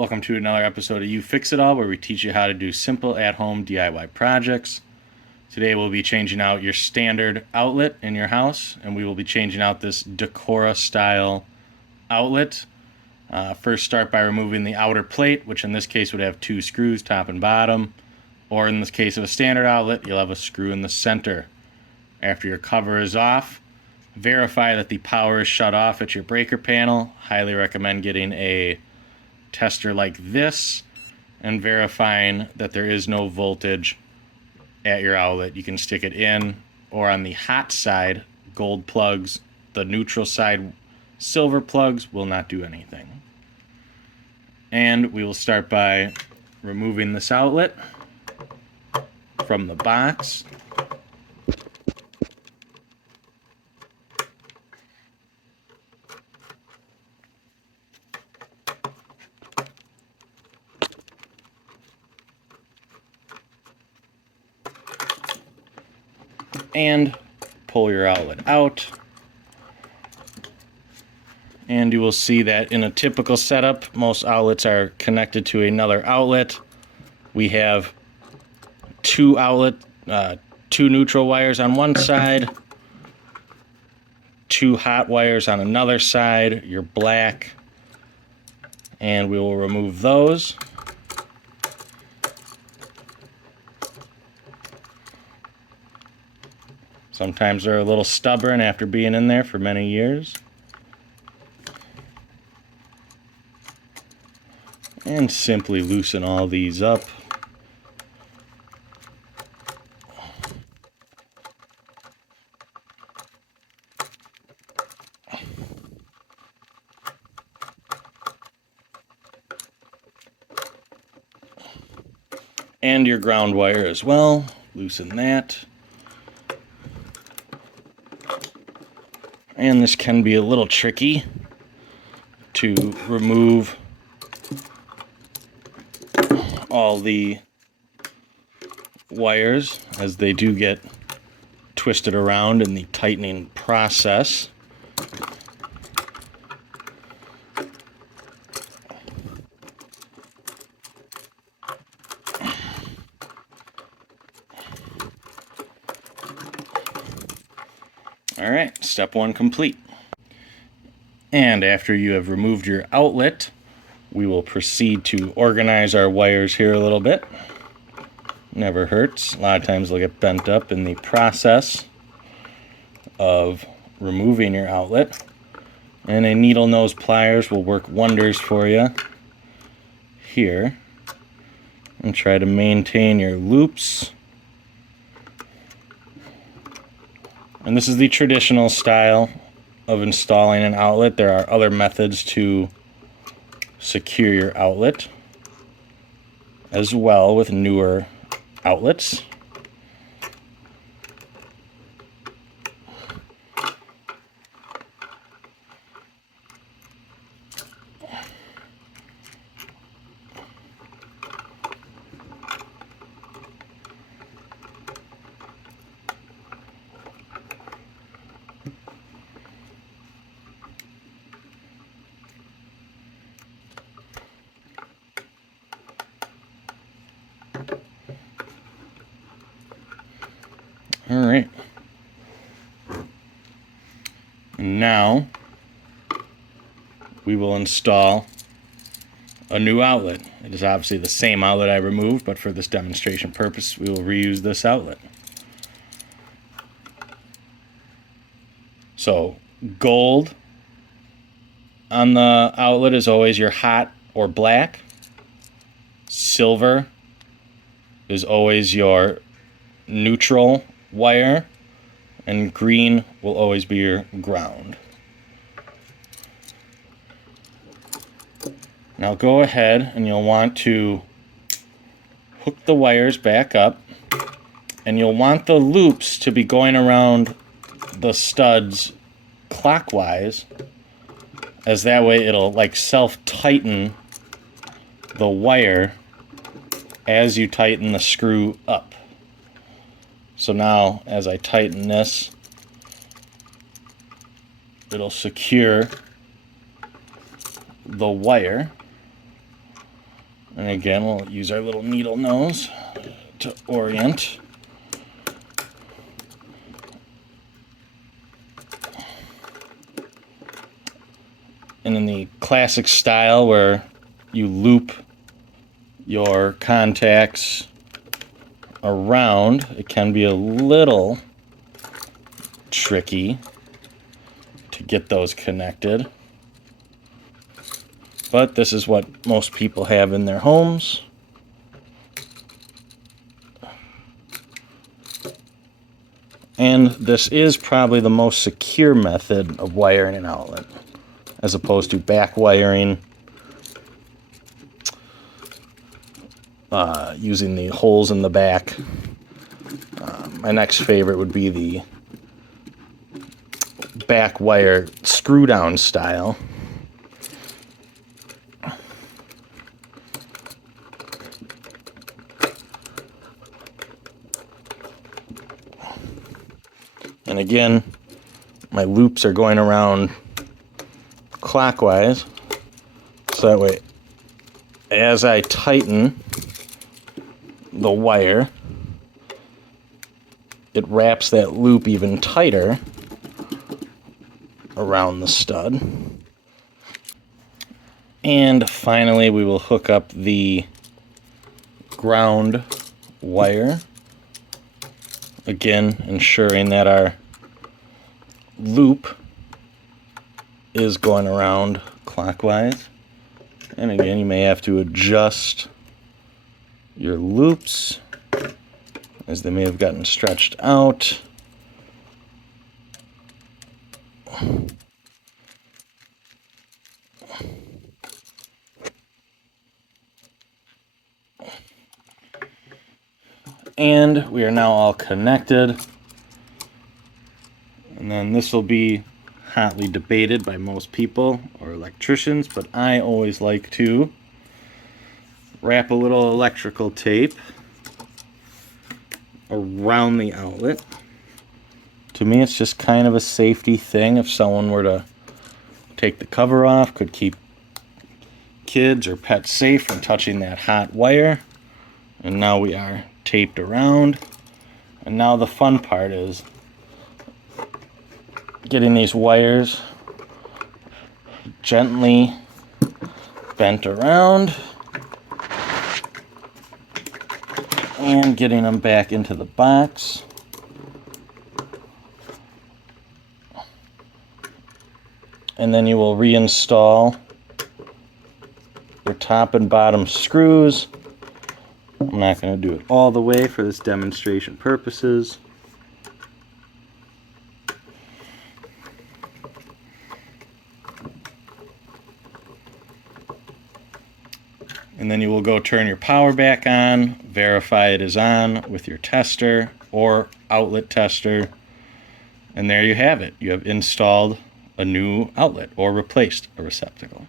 Welcome to another episode of You Fix It All, where we teach you how to do simple at-home DIY projects. Today we'll be changing out your standard outlet in your house, and we will be changing out this Decora style outlet. First, start by removing the outer plate, which in this case would have two screws, top and bottom, or in this case of a standard outlet, you'll have a screw in the center. After your cover is off, verify that the power is shut off at your breaker panel. Highly recommend getting a tester like this and verifying that there is no voltage at your outlet. You can stick it in, or on the hot side, gold plugs. The neutral side, silver plugs, will not do anything. And we will start by removing this outlet from the box. And pull your outlet out. And you will see that in a typical setup, most outlets are connected to another outlet. We have two neutral wires on one side, two hot wires on another side, your black, and we will remove those. Sometimes they're a little stubborn after being in there for many years. And simply loosen all these up. And your ground wire as well. Loosen that. And this can be a little tricky to remove all the wires, as they do get twisted around in the tightening process. All right, step one complete. And after you have removed your outlet, we will proceed to organize our wires here a little bit. Never hurts. A lot of times they'll get bent up in the process of removing your outlet. And a needle nose pliers will work wonders for you here. And try to maintain your loops. And this is the traditional style of installing an outlet. There are other methods to secure your outlet as well with newer outlets. All right. And now we will install a new outlet. It is obviously the same outlet I removed, but for this demonstration purpose, we will reuse this outlet. So, gold on the outlet is always your hot or black. Silver is always your neutral wire, and green will always be your ground. Now go ahead and you'll want to hook the wires back up, and you'll want the loops to be going around the studs clockwise, as that way it'll like self-tighten the wire as you tighten the screw up. So now, as I tighten this, it'll secure the wire And again, we'll use our little needle nose to orient. And in the classic style where you loop your contacts around, it can be a little tricky to get those connected. But this is what most people have in their homes. And this is probably the most secure method of wiring an outlet, as opposed to back wiring, using the holes in the back. My next favorite would be the back wire screw down style. And again, my loops are going around clockwise, so that way as I tighten the wire, it wraps that loop even tighter around the stud. And finally, we will hook up the ground wire, again ensuring that our loop is going around clockwise. And again, you may have to adjust your loops as they may have gotten stretched out. And we are now all connected. And then this will be hotly debated by most people or electricians, but I always like to wrap a little electrical tape around the outlet. To me, it's just kind of a safety thing. If someone were to take the cover off, could keep kids or pets safe from touching that hot wire. And now we are taped around. And now the fun part is getting these wires gently bent around and getting them back into the box. And then you will reinstall your top and bottom screws. I'm not going to do it all the way for this demonstration purposes. And then you will go turn your power back on, verify it is on with your tester or outlet tester, and there you have it. You have installed a new outlet or replaced a receptacle.